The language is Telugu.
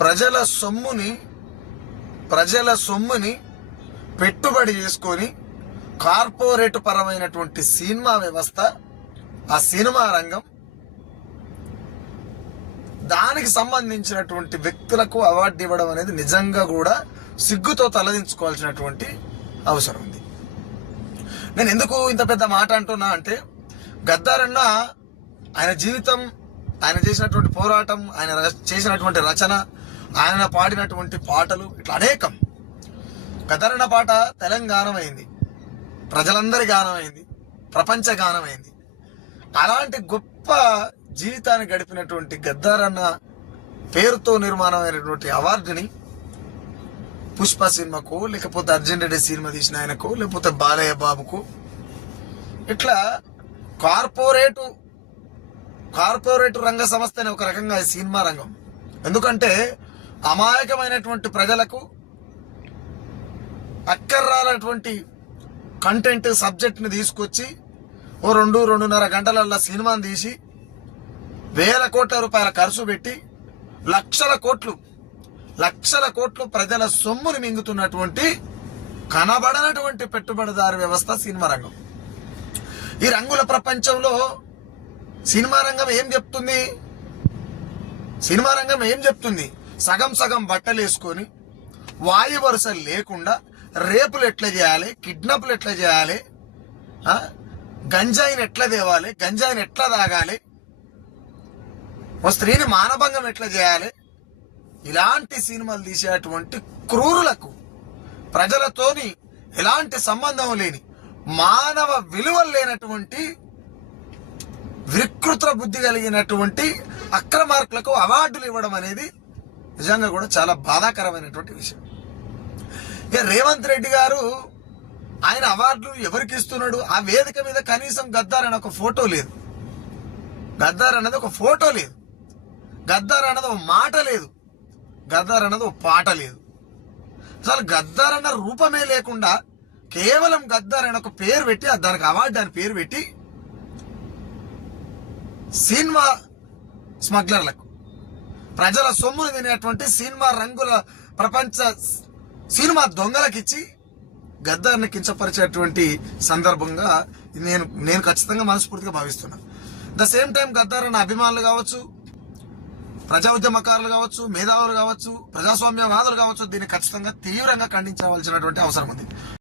ప్రజల సొమ్ముని ప్రజల సొమ్ముని పెట్టుబడి చేసుకొని కార్పొరేట్ పరమైనటువంటి సినిమా వ్యవస్థ ఆ సినిమా రంగం దానికి సంబంధించినటువంటి వ్యక్తులకు అవార్డు ఇవ్వడం అనేది నిజంగా కూడా సిగ్గుతో తలదించుకోవాల్సినటువంటి అవసరం ఉంది. నేను ఎందుకు ఇంత పెద్ద మాట అంటున్నా అంటే గద్దారన్న ఆయన జీవితం ఆయన చేసినటువంటి పోరాటం ఆయన చేసినటువంటి రచన ఆయన పాడినటువంటి పాటలు ఇట్లా అనేకం. కదరణ పాట తెలంగాణమైంది. ప్రజలందరి గానమైంది. ప్రపంచ గానమైంది. అలాంటి గొప్ప జీవితాన్ని గడిపినటువంటి గద్దారన్న పేరుతో నిర్మాణమైనటువంటి అవార్డుని పుష్ప సినిమాకు లేకపోతే అర్జున్ రెడ్డి సినిమా తీసిన ఆయనకు లేకపోతే బాలయ్య బాబుకు ఇట్లా కార్పొరేటు కార్పొరేట్ రంగ సంస్థ అనే ఒక రకంగా సినిమా రంగం. ఎందుకంటే అమాయకమైనటువంటి ప్రజలకు అక్కర్రాలటువంటి కంటెంట్ సబ్జెక్ట్ని తీసుకొచ్చి ఓ రెండు రెండున్నర గంటలల్లో సినిమాని తీసి వేల కోట్ల రూపాయల ఖర్చు పెట్టి లక్షల కోట్లు లక్షల కోట్లు ప్రజల సొమ్ముని మింగుతున్నటువంటి కనబడనటువంటి పెట్టుబడిదారు వ్యవస్థ సినిమా రంగం. ఈ రంగుల ప్రపంచంలో సినిమా రంగం ఏం చెప్తుంది? సినిమా రంగం ఏం చెప్తుంది? సగం సగం బట్టలు వేసుకొని వాయు వరుస లేకుండా రేపులు ఎట్లా చేయాలి? కిడ్నాప్లు ఎట్లా చేయాలి? గంజాయిని ఎట్లా తేవాలి? గంజాయిని ఎట్లా తాగాలి? ఓ స్త్రీని మానభంగం ఎట్లా చేయాలి? ఇలాంటి సినిమాలు తీసేటువంటి క్రూరులకు ప్రజలతోని ఎలాంటి సంబంధం లేని మానవ విలువలు లేనటువంటి వికృత బుద్ధి కలిగినటువంటి అక్రమార్కులకు అవార్డులు ఇవ్వడం అనేది నిజంగా కూడా చాలా బాధాకరమైనటువంటి విషయం. ఇక రేవంత్ రెడ్డి గారు ఆయన అవార్డులు ఎవరికి ఇస్తున్నాడు? ఆ వేదిక మీద కనీసం గద్దార్ అనే ఒక ఫోటో లేదు. గద్దార్ అన్నది ఒక ఫోటో లేదు. గద్దార్ అన్నది ఒక మాట లేదు. గద్దార్ అన్నది ఒక పాట లేదు. అసలు గద్దార్ అన్న రూపమే లేకుండా కేవలం గద్దార్ అనే ఒక పేరు పెట్టి ఆ దానికి అవార్డు అని పేరు పెట్టి సినిమా స్మగ్లర్లకు ప్రజల సొమ్మును తినేటువంటి సినిమా రంగుల ప్రపంచ సినిమా దొంగలకిచ్చి గద్దార్ని కించపరిచేటువంటి సందర్భంగా నేను నేను ఖచ్చితంగా మనస్ఫూర్తిగా భావిస్తున్నా. ద సేమ్ టైం గద్దార్ అన్న అభిమానులు కావచ్చు ప్రజా ఉద్యమకారులు కావచ్చు మేధావులు కావచ్చు ప్రజాస్వామ్యవాదులు కావచ్చు దీన్ని ఖచ్చితంగా తీవ్రంగా ఖండించవలసినటువంటి అవసరం ఉంది.